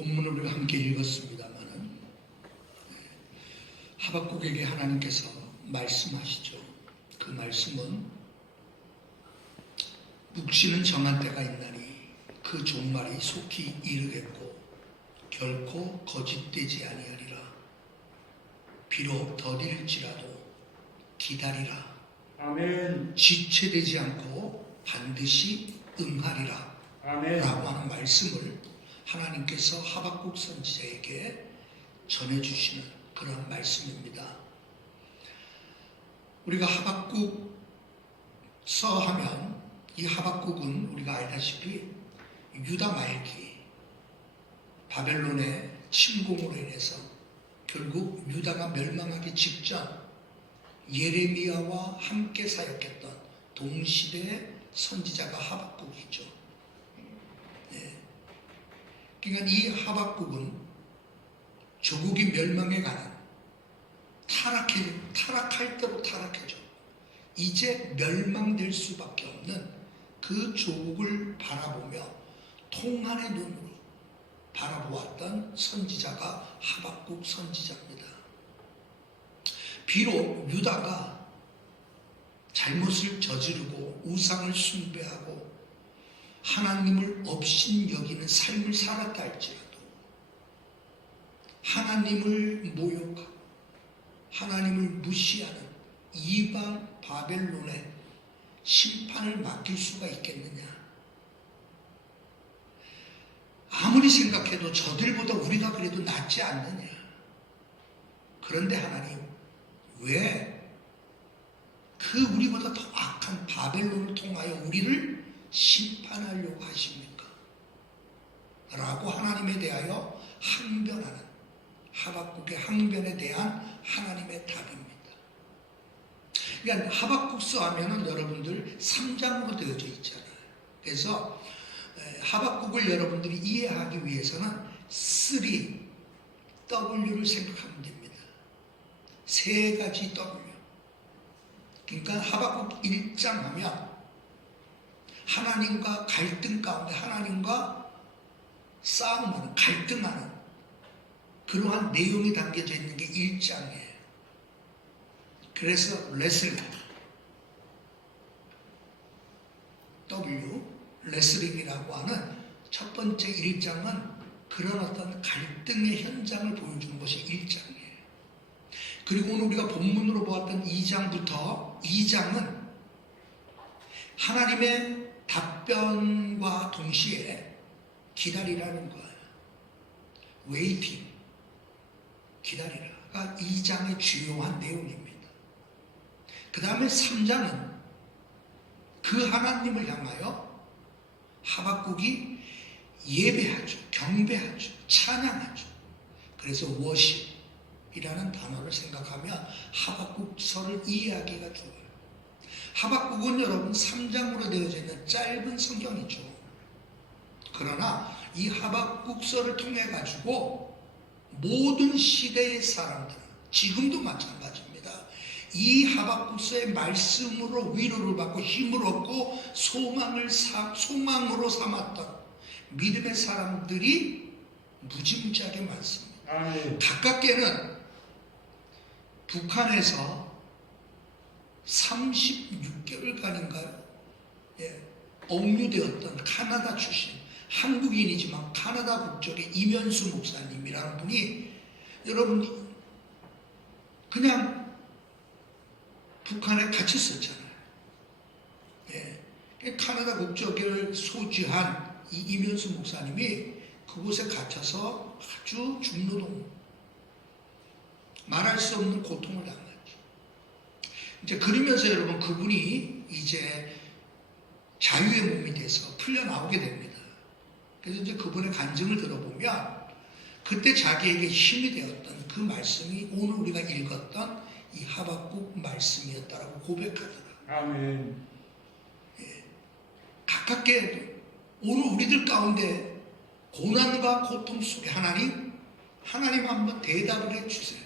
본문을 우리가 함께 읽었습니다마는 하박국에게 하나님께서 말씀하시죠. 그 말씀은 묵시는 정한 때가 있나니 그 종말이 속히 이르겠고 결코 거짓되지 아니하리라. 비록 더딜지라도 기다리라. 아멘. 지체되지 않고 반드시 응하리라. 아멘. 라고 하는 말씀을 하나님께서 하박국 선지자에게 전해주시는 그런 말씀입니다. 우리가 하박국서 하면 이 하박국은 우리가 알다시피 유다 말기 바벨론의 침공으로 인해서 결국 유다가 멸망하기 직전 예레미야와 함께 사역했던 동시대의 선지자가 하박국이죠. 그러니까 이 하박국은 조국이 멸망해 가는 타락할 대로 타락해져 이제 멸망될 수밖에 없는 그 조국을 바라보며 통한의 눈으로 바라보았던 선지자가 하박국 선지자입니다. 비록 유다가 잘못을 저지르고 우상을 숭배하고 하나님을 업신여기는 삶을 살았다 할지라도 하나님을 모욕하고 하나님을 무시하는 이방 바벨론의 심판을 맡길 수가 있겠느냐? 아무리 생각해도 저들보다 우리가 그래도 낫지 않느냐? 그런데 하나님 왜 그 우리보다 더 악한 바벨론을 통하여 우리를 심판하려고 하십니까? 라고 하나님에 대하여 항변하는 하박국의 항변에 대한 하나님의 답입니다. 그러니까 하박국서 하면은 여러분들 3장으로 되어져 있잖아요. 그래서 하박국을 여러분들이 이해하기 위해서는 3W를 생각하면 됩니다. 세 가지 W. 그러니까 하박국 1장 하면 하나님과 갈등 가운데 하나님과 싸움하는 갈등하는 그러한 내용이 담겨져 있는 게 1장이에요. 그래서 레슬링 W 레슬링이라고 하는 첫 번째 1장은 그런 어떤 갈등의 현장을 보여주는 것이 1장이에요. 그리고 오늘 우리가 본문으로 보았던 2장부터 2장은 하나님의 답변과 동시에 기다리라는 거예요. 웨이팅, 기다리라가 2장의 주요한 내용입니다. 그 다음에 3장은 그 하나님을 향하여 하박국이 예배하죠, 경배하죠, 찬양하죠. 그래서 워십이라는 단어를 생각하면 하박국서를 이해하기가 좋아요. 하박국은 여러분 3장으로 되어져 있는 짧은 성경이죠. 그러나 이 하박국서를 통해 가지고 모든 시대의 사람들, 지금도 마찬가지입니다. 이 하박국서의 말씀으로 위로를 받고 힘을 얻고 소망으로 삼았던 믿음의 사람들이 무지무지하게 많습니다. 가깝게는 북한에서 36개월간인가요? 억류되었던 카나다 출신 한국인이지만 카나다 국적의 이면수 목사님이라는 분이 여러분 그냥 북한에 갇혔었잖아요. 카나다 국적을 소지한 이 이면수 목사님이 그곳에 갇혀서 아주 중노동 말할 수 없는 고통을 당하죠. 이제 그러면서 여러분 그분이 이제 자유의 몸이 돼서 풀려나오게 됩니다. 그래서 이제 그분의 간증을 들어보면 그때 자기에게 힘이 되었던 그 말씀이 오늘 우리가 읽었던 이 하박국 말씀이었다라고 고백하더라고요. 아멘. 가깝게 해도 오늘 우리들 가운데 고난과 고통 속에 하나님 한번 대답을 해주세요.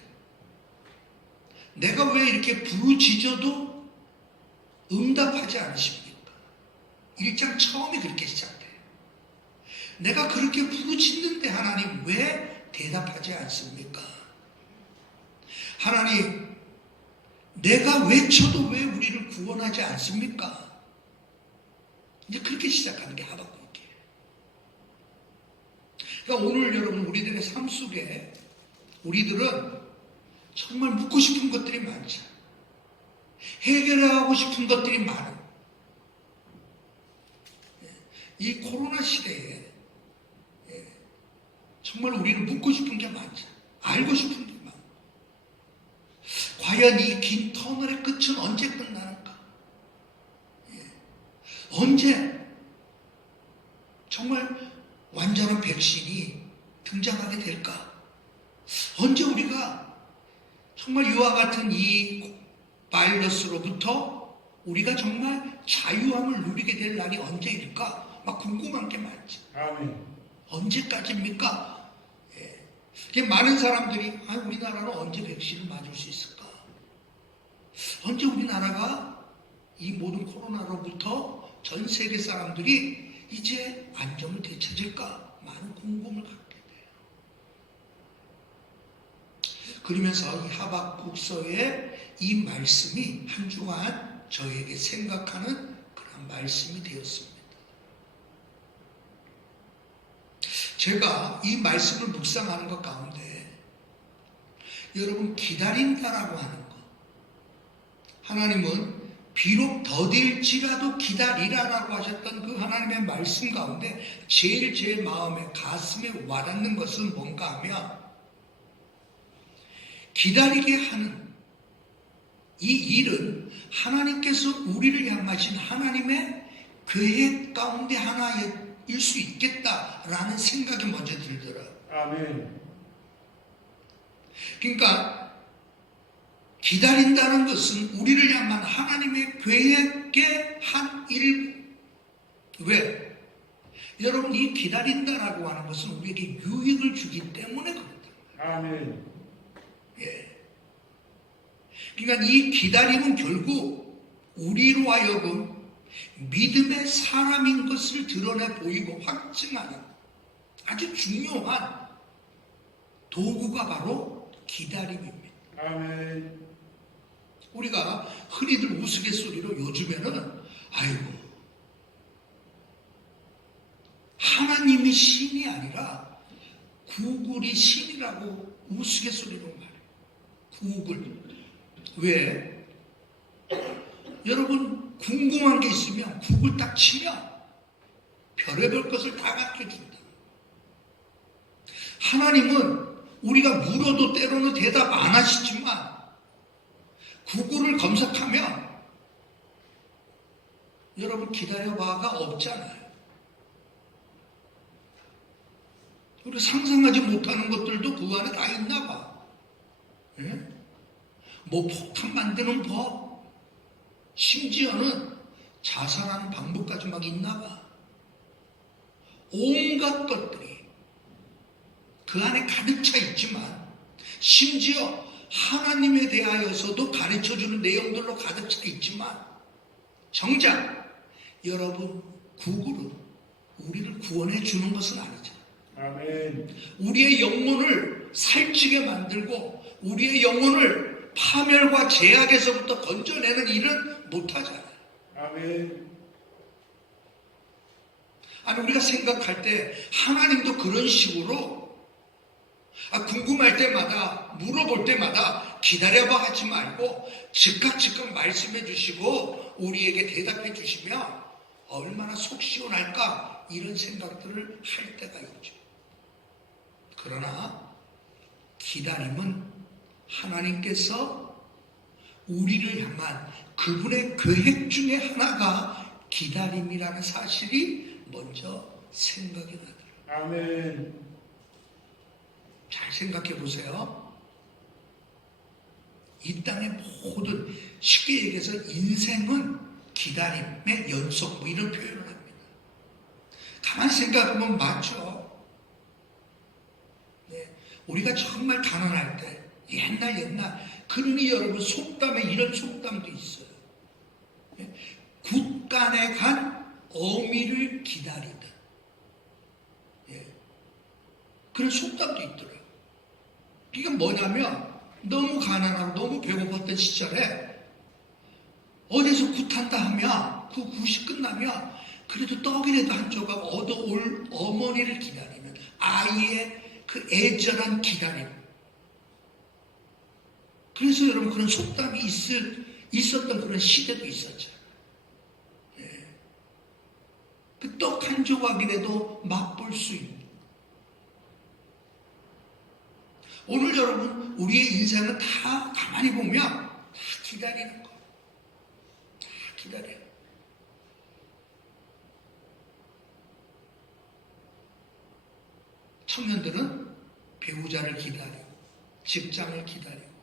내가 왜 이렇게 부르짖어도 응답하지 않으십니까? 1장 처음이 그렇게 시작돼요. 내가 그렇게 부르짖는데 하나님 하나님 왜 대답하지 않습니까? 하나님, 내가 외쳐도 왜 우리를 구원하지 않습니까? 이제 그렇게 시작하는 게 하박국이에요. 그러니까 오늘 여러분 우리들의 삶 속에 우리들은 정말 묻고 싶은 것들이 많죠. 해결하고 싶은 것들이 많아요. 이 코로나 시대에 정말 우리는 묻고 싶은 게 많죠. 알고 싶은 게 많아요. 과연 이 긴 터널의 끝은 언제 끝나는가? 언제 정말 완전한 백신이 등장하게 될까? 언제 우리가 정말 이와 같은 이 바이러스로부터 우리가 정말 자유함을 누리게 될 날이 언제일까? 막 궁금한 게 많지. 아멘. 언제까지입니까? 많은 사람들이 우리나라는 언제 백신을 맞을 수 있을까? 언제 우리나라가 이 모든 코로나로부터 전 세계 사람들이 이제 안정을 되찾을까? 많은 궁금을 갖게 돼요. 그러면서 이 하박국서의 이 말씀이 한 주간 저에게 생각하는 그런 말씀이 되었습니다. 제가 이 말씀을 묵상하는 것 가운데 여러분 기다린다라고 하는 것, 하나님은 비록 더딜지라도 기다리라라고 하셨던 그 하나님의 말씀 가운데 제일 제 마음에 가슴에 와닿는 것은 뭔가 하면 기다리게 하는 이 일은 하나님께서 우리를 향하신 하나님의 계획 가운데 하나일 수 있겠다라는 생각이 먼저 들더라고요. 아멘. 그러니까 기다린다는 것은 우리를 향한 하나님의 계획의 한 일부. 왜? 여러분 이 기다린다라고 하는 것은 우리에게 유익을 주기 때문에 그렇다. 아멘. 예. 그러니까 이 기다림은 결국 우리로 하여금 믿음의 사람인 것을 드러내 보이고 확증하는 아주 중요한 도구가 바로 기다림입니다. 아멘. 우리가 흔히들 우스갯소리로 요즘에는 아이고 하나님이 신이 아니라 구글이 신이라고 우스갯소리로 말해요. 구글. 왜? 여러분 궁금한 게 있으면 구글 딱 치면 별의별 것을 다 가르쳐준다. 하나님은 우리가 물어도 때로는 대답 안 하시지만 구글을 검색하면 여러분 기다려봐가 없잖아요. 우리 상상하지 못하는 것들도 그 안에 다 있나 봐. 예? 뭐 폭탄 만드는 법, 심지어는 자살하는 방법까지 막 있나 봐. 온갖 것들이 그 안에 가득 차 있지만 심지어 하나님에 대하여서도 가르쳐주는 내용들로 가득 차 있지만 정작 여러분 구글은 우리를 구원해 주는 것은 아니죠. 아멘. 우리의 영혼을 살찌게 만들고 우리의 영혼을 파멸과 제약에서부터 건져내는 일은 못하잖아요. 아멘. 아니 우리가 생각할 때 하나님도 그런 식으로 궁금할 때마다 물어볼 때마다 기다려봐 하지 말고 즉각 말씀해 주시고 우리에게 대답해 주시면 얼마나 속 시원할까 이런 생각들을 할 때가 있죠. 그러나 기다림은 하나님께서 우리를 향한 그분의 계획 중에 하나가 기다림이라는 사실이 먼저 생각이 나더라고요. 아멘. 잘 생각해 보세요. 이 땅의 모든 쉽게 얘기해서 인생은 기다림의 연속 뭐 이런 표현을 합니다. 가만히 생각해보면 맞죠. 네. 우리가 정말 가난할 때 옛날 그러니 여러분 속담에 이런 속담도 있어요. 네. 굿간에 간 어미를 기다리듯. 예. 그런 속담도 있더라고요. 이게 뭐냐면 너무 가난하고 너무 배고팠던 시절에 어디서 굿한다 하면 그 굿이 끝나면 그래도 떡이라도 한 조각 얻어올 어머니를 기다리는 아이의 그 애절한 기다림. 그래서 여러분 그런 속담이 있었던 그런 시대도 있었죠. 그 떡 한 조각이라도 맛볼 수 있는. 오늘 여러분 우리의 인생은 다 가만히 보면 다 기다리는 거. 다 기다려요. 청년들은 배우자를 기다리고 직장을 기다리고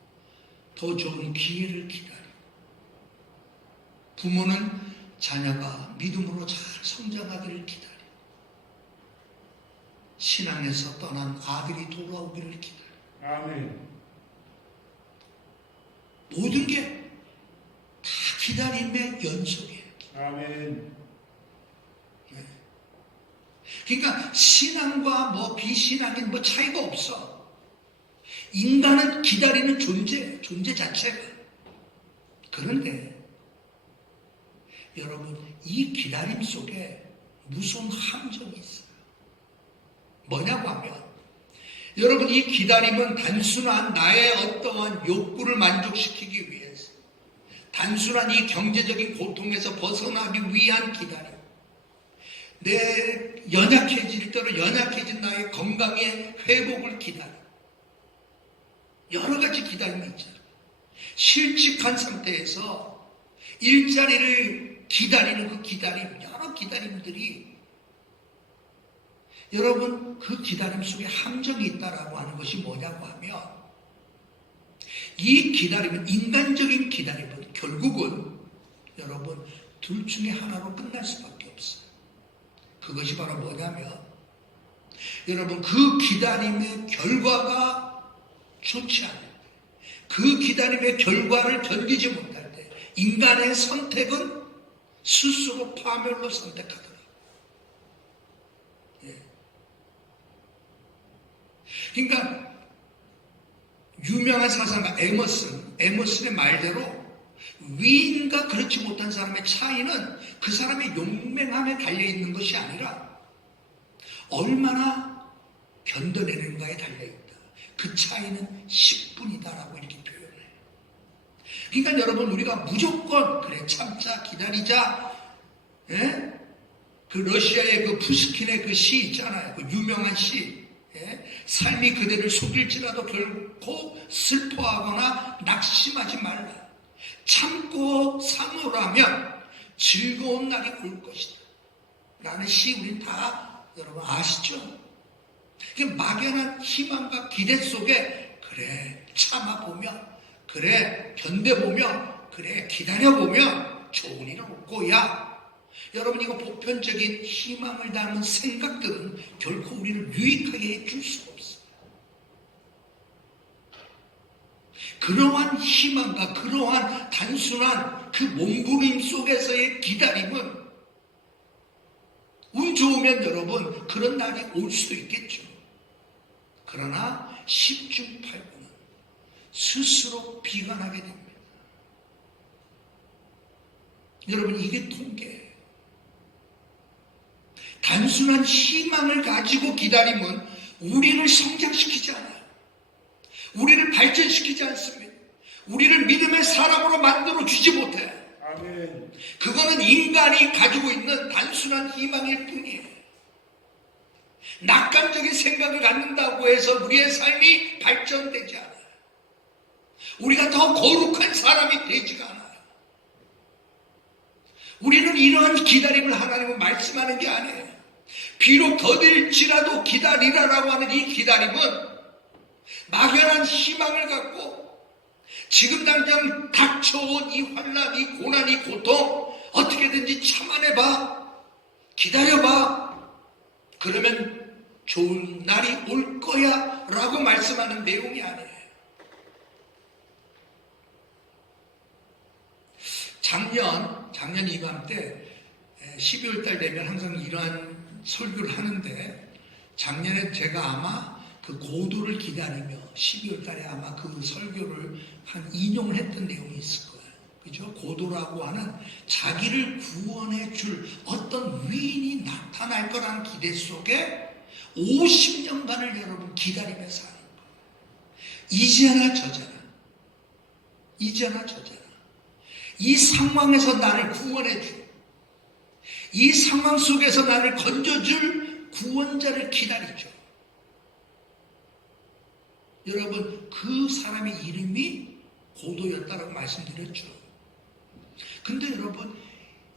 더 좋은 기회를 기다리고 부모는 자녀가 믿음으로 잘 성장하기를 기다리고 신앙에서 떠난 아들이 돌아오기를 기다리고 아멘. 모든 게 다 기다림의 연속이에요. 아멘. 그러니까 신앙과 뭐 비신앙인 뭐 차이가 없어. 인간은 기다리는 존재 자체가. 그런데 여러분 이 기다림 속에 무서운 함정이 있어요. 뭐냐고 하면 여러분 이 기다림은 단순한 나의 어떠한 욕구를 만족시키기 위해서 단순한 이 경제적인 고통에서 벗어나기 위한 기다림, 내 연약해질 대로 연약해진 나의 건강의 회복을 기다림, 여러 가지 기다림이 있잖아요. 실직한 상태에서 일자리를 기다리는 그 기다림, 여러 기다림들이 여러분 그 기다림 속에 함정이 있다라고 하는 것이 뭐냐고 하면 이 기다림은 인간적인 기다림은 결국은 여러분 둘 중에 하나로 끝날 수밖에 없어요. 그것이 바로 뭐냐면 여러분 그 기다림의 결과가 좋지 않을 때, 그 기다림의 결과를 견디지 못할 때 인간의 선택은 스스로 파멸로 선택하더라. 그러니까 유명한 사상가 에머슨의 말대로 위인과 그렇지 못한 사람의 차이는 그 사람의 용맹함에 달려있는 것이 아니라 얼마나 견뎌내는가에 달려있다. 그 차이는 10분이다라고 이렇게 표현해요. 그러니까 여러분 우리가 무조건 그래 참자 기다리자. 예? 그 러시아의 그 푸스킨의 그 시 있잖아요. 그 유명한 시. 삶이 그대를 속일지라도 결코 슬퍼하거나 낙심하지 말라. 참고 사노라면 즐거운 날이 올 것이다. 라는 시 우린 다 여러분 아시죠? 막연한 희망과 기대 속에 그래 참아보면 그래 견뎌보면 그래 기다려보면 좋은 일은 올 거야. 여러분 이거 보편적인 희망을 담은 생각들은 결코 우리를 유익하게 해줄 수가 없어요. 그러한 희망과 그러한 단순한 그 몸부림 속에서의 기다림은 운 좋으면 여러분 그런 날이 올 수도 있겠죠. 그러나 10중 8구는 스스로 비관하게 됩니다. 여러분 이게 통계예요. 단순한 희망을 가지고 기다림은 우리를 성장시키지 않아요. 우리를 발전시키지 않습니다. 우리를 믿음의 사람으로 만들어 주지 못해요. 아멘. 그거는 인간이 가지고 있는 단순한 희망일 뿐이에요. 낙관적인 생각을 갖는다고 해서 우리의 삶이 발전되지 않아요. 우리가 더 거룩한 사람이 되지가 않아요. 우리는 이러한 기다림을 하나님은 말씀하는 게 아니에요. 비록 더딜지라도 기다리라라고 하는 이 기다림은 막연한 희망을 갖고 지금 당장 닥쳐온 이 환난, 이 고난, 이 고통 어떻게든지 참아내봐, 기다려봐, 그러면 좋은 날이 올 거야 라고 말씀하는 내용이 아니에요. 작년 이맘때 12월 달 되면 항상 이러한 설교를 하는데 작년에 제가 아마 그 고도를 기다리며 12월 달에 아마 그 설교를 한 인용을 했던 내용이 있을 거예요. 그죠? 고도라고 하는 자기를 구원해 줄 어떤 위인이 나타날 거라는 기대 속에 50년간을 여러분 기다리며 사는 거예요. 이제나 저제나 이제나 저제나 이 상황에서 나를 구원해 줄, 이 상황 속에서 나를 건져줄 구원자를 기다리죠. 여러분, 그 사람의 이름이 고도였다라고 말씀드렸죠. 근데 여러분,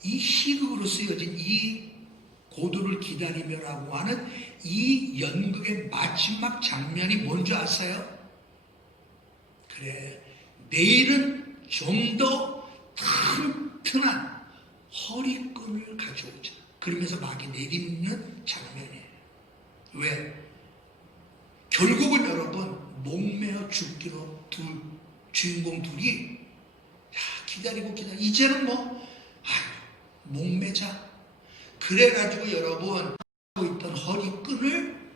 이 희극으로 쓰여진 이 고도를 기다리며라고 하는 이 연극의 마지막 장면이 뭔지 아세요? 그래, 내일은 좀 더 튼튼한 허리끈을 가져오자. 그러면서 막이 내딛는 장면이에요. 왜? 결국은 여러분 목매어 죽기로 주인공 둘이 기다리고 이제는 목매자. 그래가지고 여러분 하고 있던 허리끈을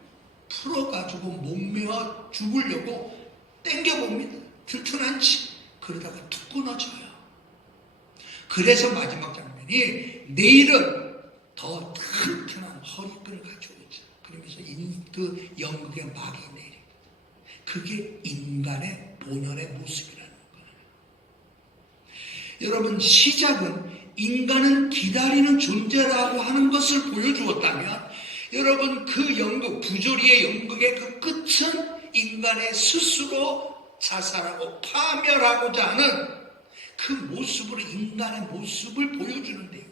풀어가지고 목매어 죽으려고 당겨봅니다. 튼튼한지. 그러다가 툭 끊어져요. 그래서 마지막 장면이 내일은 더 튼튼한 허리끈을 가져오자. 그러면서 그 연극의 막이 내립니다. 그게 인간의 본연의 모습이라는 거예요. 여러분, 시작은 인간은 기다리는 존재라고 하는 것을 보여주었다면, 여러분 그 연극, 부조리의 연극의 그 끝은 인간의 스스로 자살하고 파멸하고자 하는 그 모습으로 인간의 모습을 보여주는데요.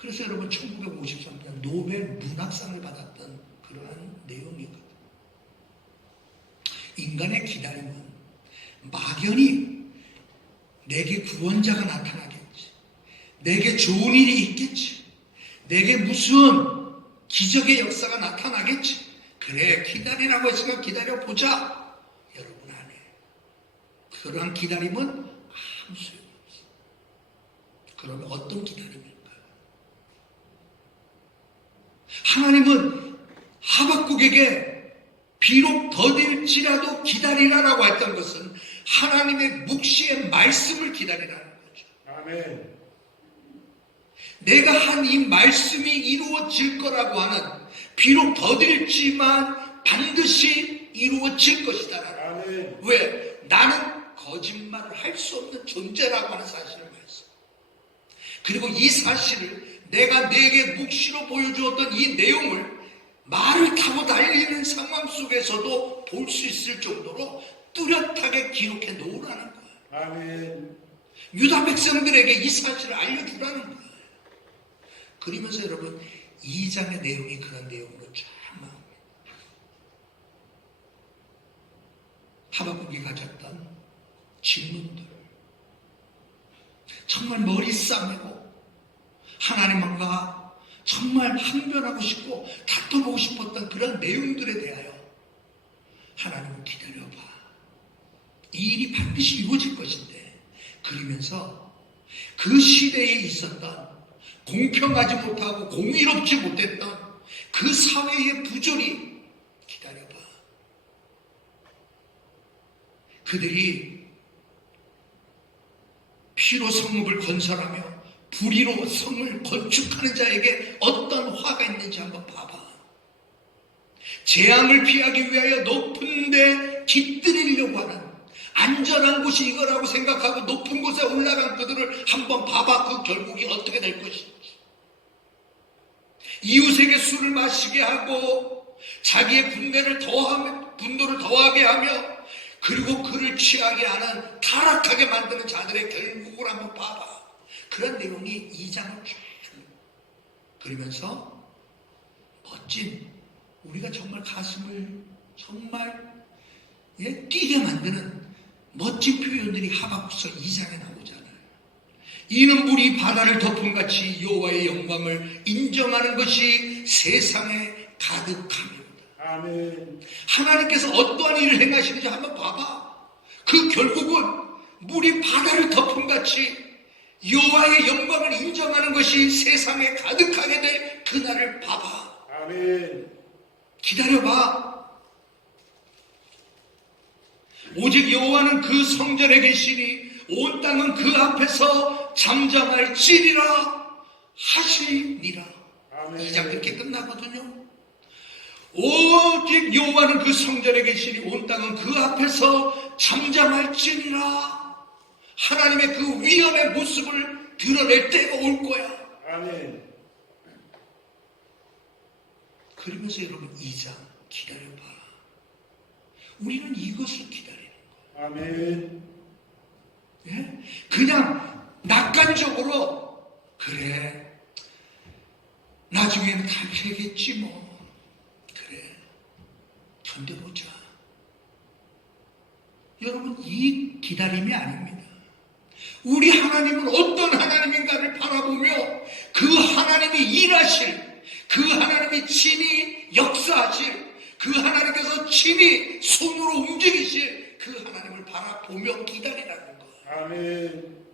그래서 여러분 1953년 노벨 문학상을 받았던 그러한 내용이거든요. 인간의 기다림은 막연히 내게 구원자가 나타나겠지, 내게 좋은 일이 있겠지, 내게 무슨 기적의 역사가 나타나겠지, 그래 기다리라고 했으니까 기다려보자. 여러분 안에 그러한 기다림은 아무 소용이 없어요. 그러면 어떤 기다림일까요? 하나님은 하박국에게 비록 더딜지라도 기다리라라고 했던 것은 하나님의 묵시의 말씀을 기다리라는 거죠. 아멘. 내가 한 이 말씀이 이루어질 거라고 하는, 비록 더딜지만 반드시 이루어질 것이다. 아멘. 왜? 나는 거짓말을 할 수 없는 존재라고 하는 사실을 말씀. 그리고 이 사실을 내가 내게 묵시로 보여주었던 이 내용을 말을 타고 달리는 상황 속에서도 볼 수 있을 정도로 뚜렷하게 기록해 놓으라는 거예요. 아멘. 유다 백성들에게 이 사실을 알려주라는 거예요. 그러면서 여러분 2장의 내용이 그런 내용으로 쫙 나옵니다. 하박국이 가졌던 질문들, 정말 머리 싸매고 하나님과 정말 항변하고 싶고 다퉈보고 싶었던 그런 내용들에 대하여 하나님을 기다려봐. 이 일이 반드시 이루어질 것인데, 그러면서 그 시대에 있었던 공평하지 못하고 공의롭지 못했던 그 사회의 부조리 기다려봐. 그들이 피로 성읍을 건설하며 불의로 성을 건축하는 자에게 어떤 화가 있는지 한번 봐봐. 재앙을 피하기 위하여 높은 데 깃들이려고 하는, 안전한 곳이 이거라고 생각하고 높은 곳에 올라간 그들을 한번 봐봐. 그 결국이 어떻게 될 것인지. 이웃에게 술을 마시게 하고 자기의 분노를 더하게 하며, 그리고 그를 취하게 하는, 타락하게 만드는 자들의 결국을 한번 봐봐. 그런 내용이 2장을 쭉 그러면서 멋진, 우리가 정말 가슴을 정말 뛰게 만드는 멋진 표현들이 하박국서 2장에 나오잖아요. 이는 물이 바다를 덮음같이 여호와의 영광을 인정하는 것이 세상에 가득합니다. 아멘. 하나님께서 어떠한 일을 행하시는지 한번 봐봐. 그 결국은 물이 바다를 덮음같이 여호와의 영광을 인정하는 것이 세상에 가득하게 될 그날을 봐봐. 아멘. 기다려봐. 오직 여호와는 그 성전에 계시니 온 땅은 그 앞에서 잠잠할지니라 하시니라. 아멘. 2장 그렇게 끝나거든요. 오직 여호와는 그 성전에 계시니 온 땅은 그 앞에서 잠잠할지니라. 하나님의 그 위엄의 모습을 드러낼 때가 올 거야. 아멘. 그러면서 여러분 2장 기다려봐. 우리는 이것을 기다리는 거야. 아멘. 예? 그냥 낙관적으로 그래 나중에는 다 되겠지 뭐. 그래 견뎌보자. 여러분 이 기다림이 아닙니다. 우리 하나님은 어떤 하나님인가를 바라보며 그 하나님이 일하실, 그 하나님이 친히 역사하실, 그 하나님께서 친히 손으로 움직이실 그 하나님을 바라보며 기다리라는 거예요. 아멘.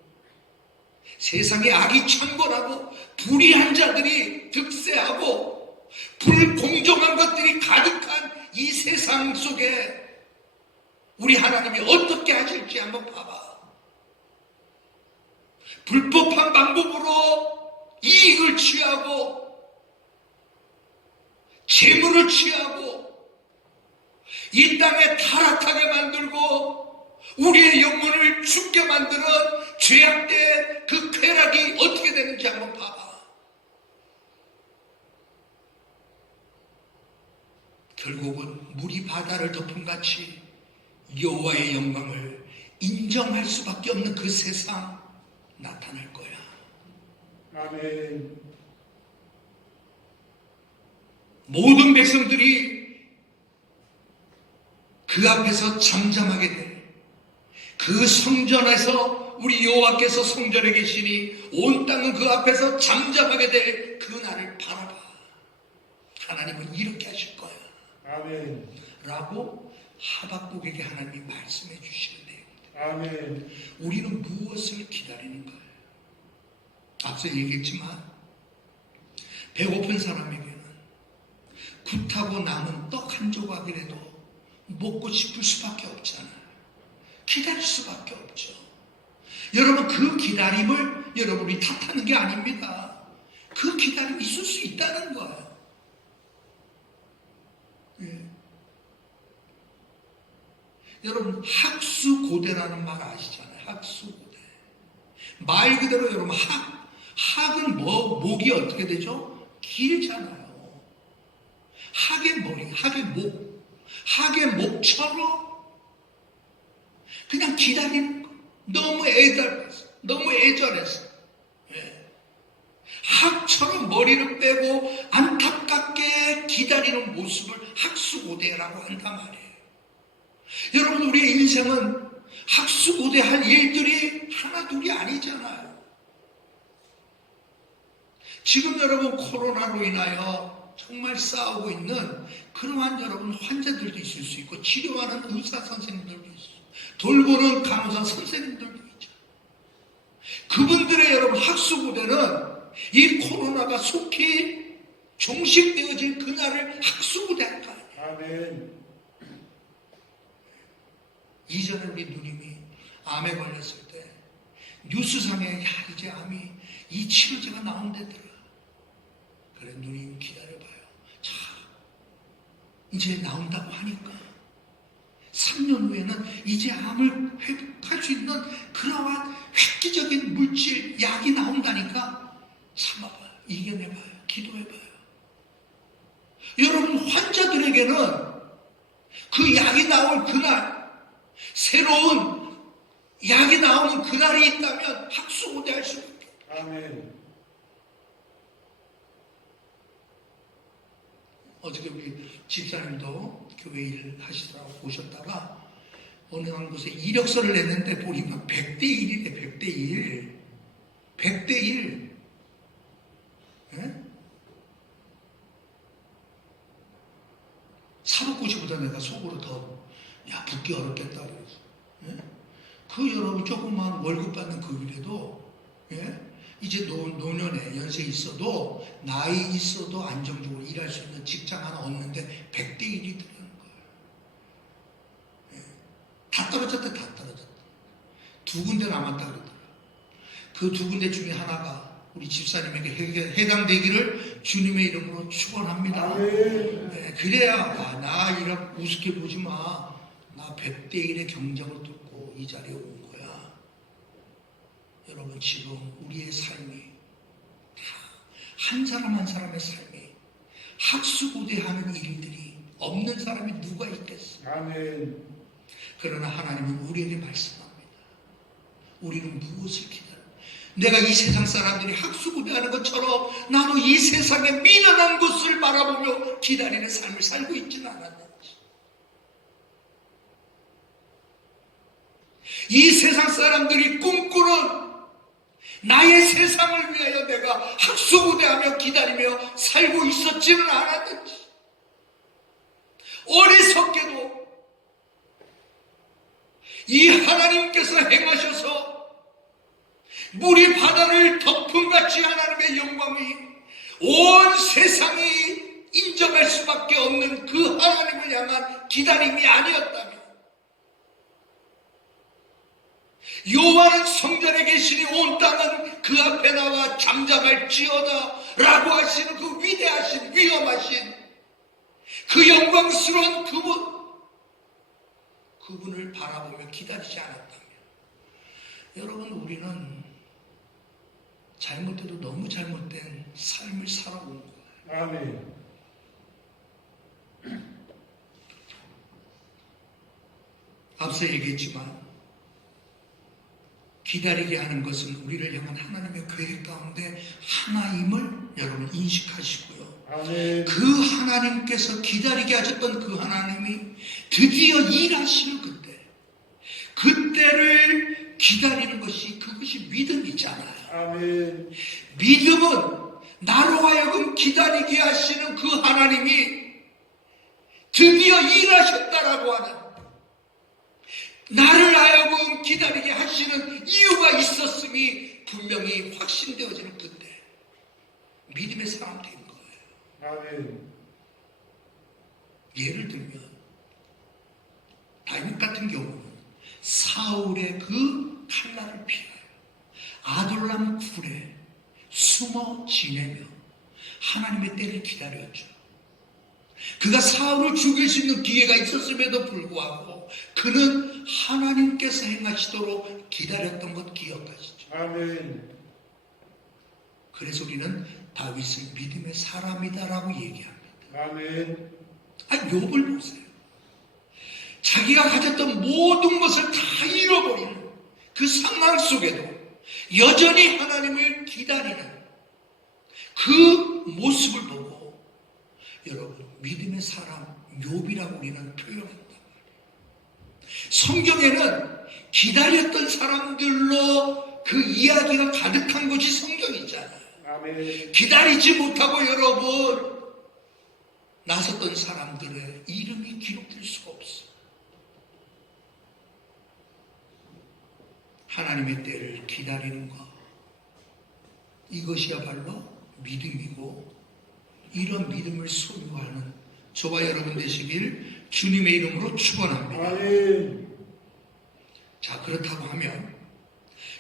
세상에 악이 창궐하고 불의한 자들이 득세하고 불공정한 것들이 가득한 이 세상 속에 우리 하나님이 어떻게 하실지 한번 봐봐. 불법한 방법으로 이익을 취하고 재물을 취하고 이 땅에 타락하게 만들고 우리의 영혼을 죽게 만드는 죄악된 그 쾌락이 어떻게 되는지 한번 봐봐. 결국은 물이 바다를 덮음같이 여호와의 영광을 인정할 수밖에 없는 그 세상 나타날 거야. 아멘. 모든 백성들이 그 앞에서 잠잠하게 돼. 그 성전에서 우리 여호와께서 성전에 계시니 온 땅은 그 앞에서 잠잠하게 될 그 날을 바라봐. 하나님은 이렇게 하실 거야. 아멘. 라고 하박국에게 하나님이 말씀해 주시는데요. 아멘. 우리는 무엇을 기다리는 거예요? 앞서 얘기했지만 배고픈 사람에게는 굿하고 남은 떡 한 조각이라도 먹고 싶을 수밖에 없잖아요. 기다릴 수밖에 없죠. 여러분 그 기다림을 여러분이 탓하는 게 아닙니다. 그 기다림이 있을 수 있다는 거예요. 예. 여러분 학수고대라는 말 아시잖아요. 학수고대. 말 그대로 여러분 학은 목이 어떻게 되죠? 길잖아요. 학의 머리, 학의 목, 학의 목처럼 그냥 기다리는 거. 너무 애달아서, 너무 애절해서. 예. 학처럼 머리를 빼고 안타깝게 기다리는 모습을 학수고대라고 한단 말이에요. 여러분 우리의 인생은 학수고대할 일들이 하나둘이 아니잖아요. 지금 여러분 코로나로 인하여 정말 싸우고 있는 그러한 여러분 환자들도 있을 수 있고 치료하는 의사 선생님들도 있어요. 돌보는 간호사 선생님들도 있죠. 그분들의 여러분 학수고대는 이 코로나가 속히 종식되어질 그날을 학수고대할 거 아니에요. 아멘. 이전에 우리 누님이 암에 걸렸을 때 뉴스상에 야 이제 암이 이 치료제가 나온다더라. 그래 누님 기다려봐요. 자 이제 나온다고 하니까 3년 후에는 이제 암을 회복할 수 있는 그러한 획기적인 물질 약이 나온다니까 참아봐요. 이겨내봐요. 기도해봐요. 여러분 환자들에게는 그 약이 나올 그날 새로운 약이 나오는 그날이 있다면 학수고대할 수밖에 없어요. 아멘. 어저께 우리 집사님도 교회 일 하시더라고 오셨다가 어느 한 곳에 이력서를 냈는데 보니까 100대 1이래. 100대 1. 100대 1. 예? 사법고시보다 내가 속으로 더 붙기 어렵겠다 그래서 예? 그 여러분 조금만 월급 받는 그 일에도 예? 이제 노년에 연세 있어도 나이 있어도 안정적으로 일할 수 있는 직장 하나 얻는데 100대 1이 들어가는 거예요. 다 떨어졌대, 다 떨어졌대. 두 군데 남았다 그러더라. 그 두 군데 중에 하나가 우리 집사님에게 해당되기를 주님의 이름으로 축원합니다. 네, 그래야 나 이렇게 우습게 보지 마. 나 100대 1의 경쟁을 뚫고 이 자리에 온 거야. 여러분 지금 우리의 삶이 다 한 사람 한 사람의 삶이 학수고대하는 일들이 없는 사람이 누가 있겠어. 아멘. 그러나 하나님은 우리에게 말씀합니다. 우리는 무엇을 기다려? 내가 이 세상 사람들이 학수고대하는 것처럼 나도 이 세상의 미련한 것을 바라보며 기다리는 삶을 살고 있지는 않았는지. 이 세상 사람들이 꿈꾸는 나의 세상을 위하여 내가 학수고대하며 기다리며 살고 있었지는 않았는지. 어리석게도 이 하나님께서 행하셔서 물이 바다를 덮음같이 하나님의 영광이 온 세상이 인정할 수밖에 없는 그 하나님을 향한 기다림이 아니었다면, 여호와는 성전에 계시니 온 땅은 그 앞에 나와 잠잠할지어다 라고 하시는 그 위대하신 위엄하신 그 영광스러운 그분을 바라보며 기다리지 않았다면, 여러분 우리는 잘못해도 너무 잘못된 삶을 살아온 거예요. 아멘. 앞서 얘기했지만 기다리게 하는 것은 우리를 향한 하나님의 계획 가운데 하나임을 여러분 인식하시고요. 아멘. 그 하나님께서 기다리게 하셨던 그 하나님이 드디어 일하시는 그때를 기다리는 것이 그것이 믿음이잖아요. 아멘. 믿음은 나로 하여금 기다리게 하시는 그 하나님이 드디어 일하셨다라고 하는, 나를 하여금 기다리게 하시는 이유가 있었음이 분명히 확신되어지는 그때 믿음의 사람 된 거예요. 아멘. 예를 들면 다윗 같은 경우는 사울의 그 칼날을 피하여 아둘람 굴에 숨어 지내며 하나님의 때를 기다렸죠. 그가 사울을 죽일 수 있는 기회가 있었음에도 불구하고 그는 하나님께서 행하시도록 기다렸던 것 기억하시죠. 아멘. 그래서 우리는 다윗은 믿음의 사람이다라고 얘기합니다. 아멘. 욥을 보세요. 자기가 가졌던 모든 것을 다 잃어버리는 그 상황 속에도 여전히 하나님을 기다리는 그 모습을 보고 여러분 믿음의 사람 욥이라고 우리는 표현한단 말이에요. 성경에는 기다렸던 사람들로 그 이야기가 가득한 것이 성경이잖아요. 아멘. 기다리지 못하고 여러분 나섰던 사람들의 이름이 기록될 수가 없어요. 하나님의 때를 기다리는 것, 이것이야말로 믿음이고, 이런 믿음을 소유하는 저와 여러분 되시길 주님의 이름으로 축원합니다. 아멘. 자, 그렇다고 하면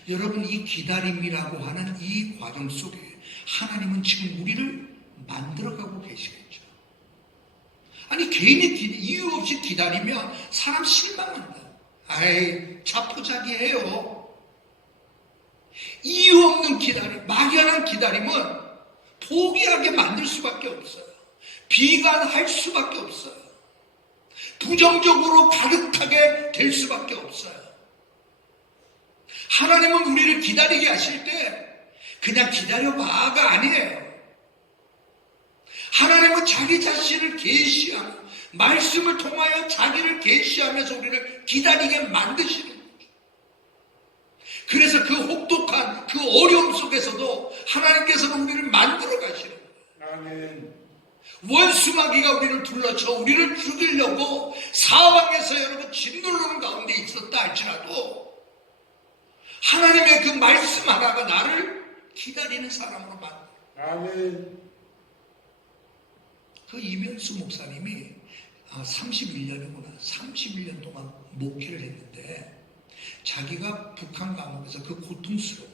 여러분 이 기다림이라고 하는 이 과정 속에 하나님은 지금 우리를 만들어가고 계시겠죠. 아니 괜히 이유 없이 기다리면 사람 실망한다. 아이 자포자기해요. 이유 없는 기다림, 막연한 기다림은 포기하게 만들 수밖에 없어요. 비관할 수밖에 없어요. 부정적으로 가득하게 될 수밖에 없어요. 하나님은 우리를 기다리게 하실 때 그냥 기다려봐가 아니에요. 하나님은 자기 자신을 계시하며 말씀을 통하여 자기를 계시하면서 우리를 기다리게 만드시는 거죠. 그래서 그 혹독한 그 어려움 속에서도 하나님께서는 우리를 만들어 가시는 거예요. 아멘. 원수마귀가 우리를 둘러쳐 우리를 죽이려고 사방에서 여러분 짓누르는 가운데 있었다 할지라도 하나님의 그 말씀 하나가 나를 기다리는 사람으로 만들어. 아멘. 그 이면수 목사님이 31년이구나. 31년 동안 목회를 했는데 자기가 북한 감옥에서 그 고통스러운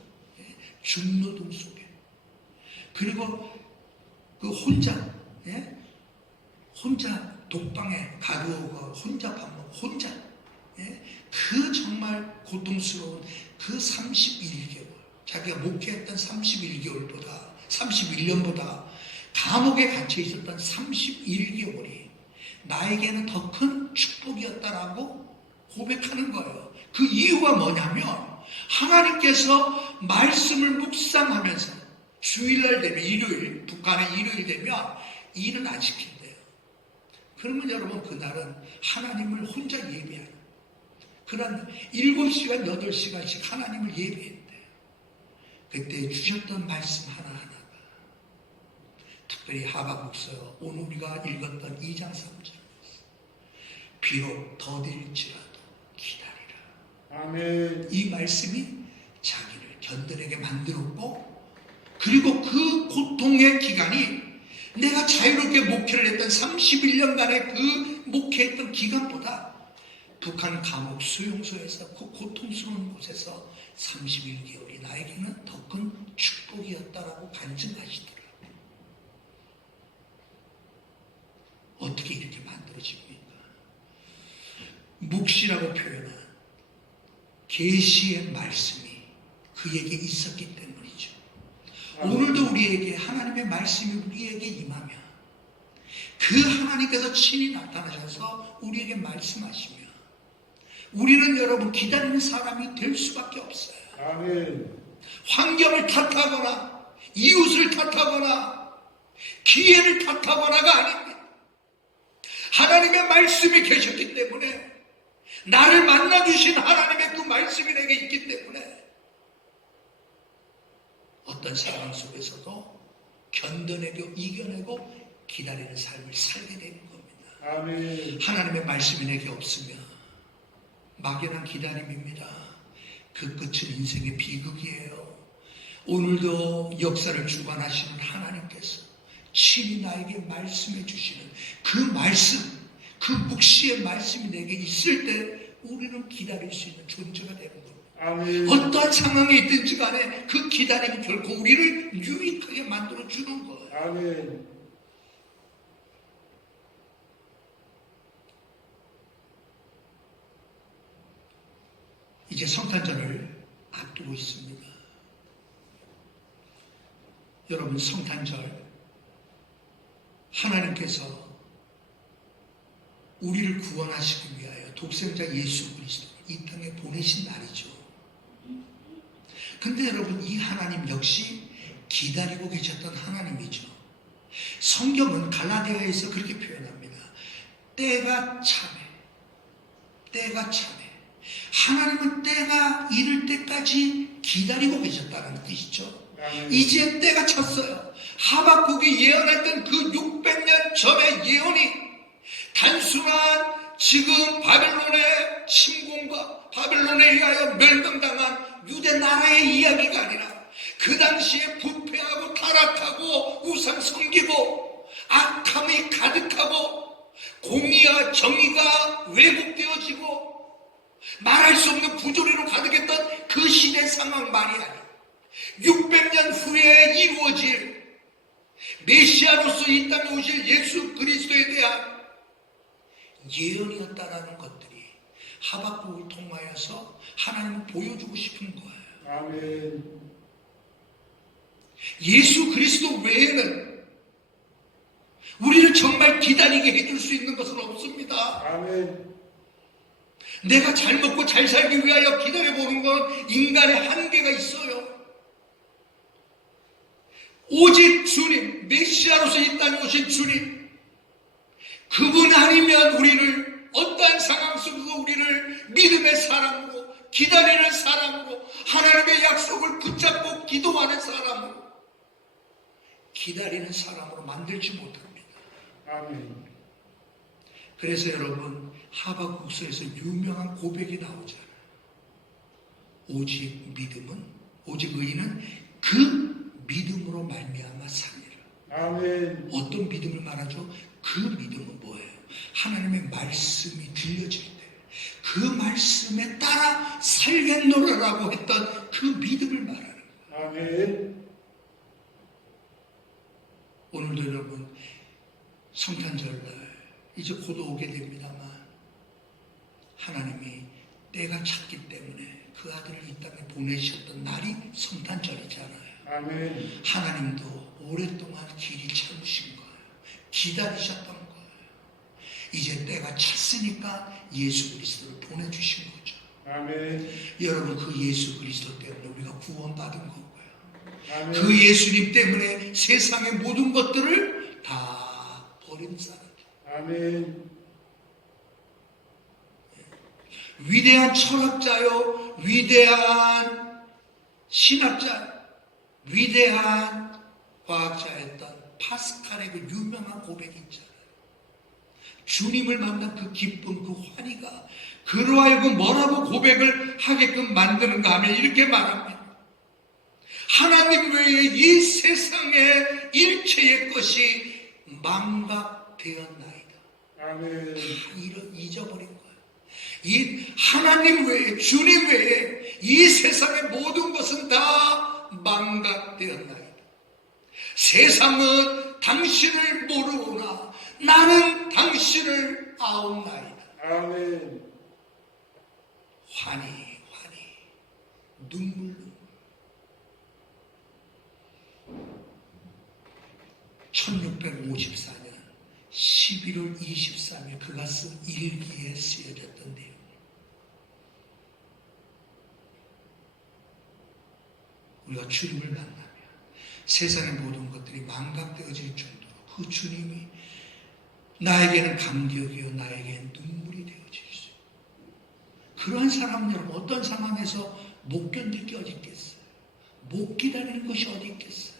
중노동 속에 그리고 그 혼자 독방에 가두어가 혼자 밥 먹고 혼자 그 정말 고통스러운 그 31개월 자기가 목회했던 31년보다 감옥에 갇혀 있었던 31개월이 나에게는 더 큰 축복이었다라고 고백하는 거예요. 그 이유가 뭐냐면 하나님께서 말씀을 묵상하면서 주일날 되면 일요일, 북한의 일요일 되면 일은 안 시킨대요. 그러면 여러분 그날은 하나님을 혼자 예배하는 그런 7시간, 8시간씩 하나님을 예배했대요. 그때 주셨던 말씀 하나하나가 특별히 하박국서 오늘 우리가 읽었던 2장 3절 비록 더딜지라도 기다리라. 아멘. 이 말씀이 자기를 견뎌내게 만들었고 그리고 그 고통의 기간이 내가 자유롭게 목회를 했던 31년간의 그 목회했던 기간보다 북한 감옥 수용소에서 그 고통스러운 곳에서 31개월이 나에게는 더 큰 축복이었다라고 간증하시더라고요. 어떻게 이렇게 만들어집니까? 묵시라고 표현한 계시의 말씀이 그에게 있었기 때문이죠. 오늘도 우리에게 하나님의 말씀이 우리에게 임하면 그 하나님께서 친히 나타나셔서 우리에게 말씀하시며 우리는 여러분 기다리는 사람이 될 수밖에 없어요. 아멘. 환경을 탓하거나 이웃을 탓하거나 기회를 탓하거나가 아닙니다. 하나님의 말씀이 계셨기 때문에 나를 만나주신 하나님의 그 말씀이 내게 있기 때문에 어떤 상황 속에서도 견뎌내고 이겨내고 기다리는 삶을 살게 되는 겁니다. 아멘. 하나님의 말씀이 내게 없으면 막연한 기다림입니다. 그 끝은 인생의 비극이에요. 오늘도 역사를 주관하시는 하나님께서 친히 나에게 말씀해 주시는 그 말씀, 그 묵시의 말씀이 내게 있을 때 우리는 기다릴 수 있는 존재가 되는 겁니다. 아멘. 어떠한 상황에 있든지 간에 그 기다림이 결코 우리를 유익하게 만들어 주는 거예요. 아멘. 이제 성탄절을 앞두고 있습니다. 여러분 성탄절 하나님께서 우리를 구원하시기 위하여 독생자 예수 그리스도를 이 땅에 보내신 날이죠. 근데 여러분 이 하나님 역시 기다리고 계셨던 하나님이죠. 성경은 갈라디아에서 그렇게 표현합니다. 때가 참해. 때가 참해. 하나님은 때가 이를 때까지 기다리고 계셨다는 뜻이죠. 이제 때가 찼어요. 하박국이 예언했던 그 600년 전의 예언이 단순한 지금 바벨론의 침공과 바벨론에 의하여 멸망당한 유대 나라의 이야기가 아니라 그 당시에 부패하고 타락하고 우상 섬기고 악함이 가득하고 공의와 정의가 왜곡되어지고 말할 수 없는 부조리로 가득했던 그 시대 상황만이 아니라 600년 후에 이루어질 메시아로서 이 땅에 오실 예수 그리스도에 대한 예언이었다라는 것들이 하박국을 통하여서 하나님을 보여주고 싶은 거예요. 아멘. 예수 그리스도 외에는 우리를 정말 기다리게 해줄 수 있는 것은 없습니다. 아멘. 내가 잘 먹고 잘 살기 위하여 기다려보는 건 인간의 한계가 있어요. 오직 주님, 메시아로서 이 땅에 오신 주님, 그분 아니면 우리를 어떠한 상황 속에서 우리를 믿음의 사람으로, 기다리는 사람으로, 하나님의 약속을 붙잡고 기도하는 사람으로, 기다리는 사람으로 만들지 못합니다. 아멘. 그래서 여러분 하박국서에서 유명한 고백이 나오잖아요. 오직 믿음은, 오직 의인은 그 믿음으로 말미암아 살리라. 아멘. 어떤 믿음을 말하죠? 그 믿음은 뭐예요? 하나님의 말씀이 들려질 때 그 말씀에 따라 살겠노라라고 했던 그 믿음을 말하는 거예요. 아멘. 오늘도 여러분 성탄절날 이제 곧 오게 됩니다만 하나님이 때가 찼기 때문에 그 아들을 이 땅에 보내셨던 날이 성탄절이잖아요. 아멘. 하나님도 오랫동안 길이 참으신 거예요. 기다리셨던 거예요. 이제 때가 찼으니까 예수 그리스도를 보내주신 거죠. 아멘. 여러분 그 예수 그리스도 때문에 우리가 구원받은 거고요. 아멘. 그 예수님 때문에 세상의 모든 것들을 다 버린 사람이죠. 아멘. 위대한 철학자요, 위대한 신학자, 위대한 과학자였던 파스칼의 그 유명한 고백이 있잖아요. 주님을 만난 그 기쁨, 그 환희가 그로 하여금 뭐라고 고백을 하게끔 만드는가 하면 이렇게 말합니다. 하나님 외에 이 세상의 일체의 것이 망각되었나이다. 아멘. 잊어버린 거예요. 이 하나님 외에, 주님 외에 이 세상의 모든 것은 다 망각되었나이다. 세상은 당신을 모르오나 나는 당신을 아옵나이다. 아멘. 환희, 눈물. 1654년 11월 23일 그가 쓴 일기에 쓰여졌던 내용. 우리가 주님을 만나면 세상의 모든 것들이 망각되어질 정도로 그 주님이 나에게는 감격이요 나에게는 눈물이 되어질 수 있어요. 그러한 사람은 여러분 어떤 상황에서 못 견딜 게 어디 있겠어요? 못 기다리는 것이 어디 있겠어요?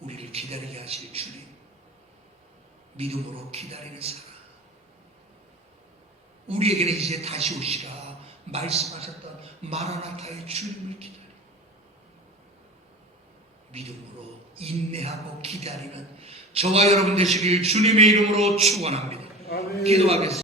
우리를 기다리게 하실 주님, 믿음으로 기다리는 사람, 우리에게는 이제 다시 오시라 말씀하셨던 마라나타의 주님을 기다려 믿음으로 인내하고 기다리는 저와 여러분 되시길 주님의 이름으로 축원합니다. 아멘. 기도하겠습니다.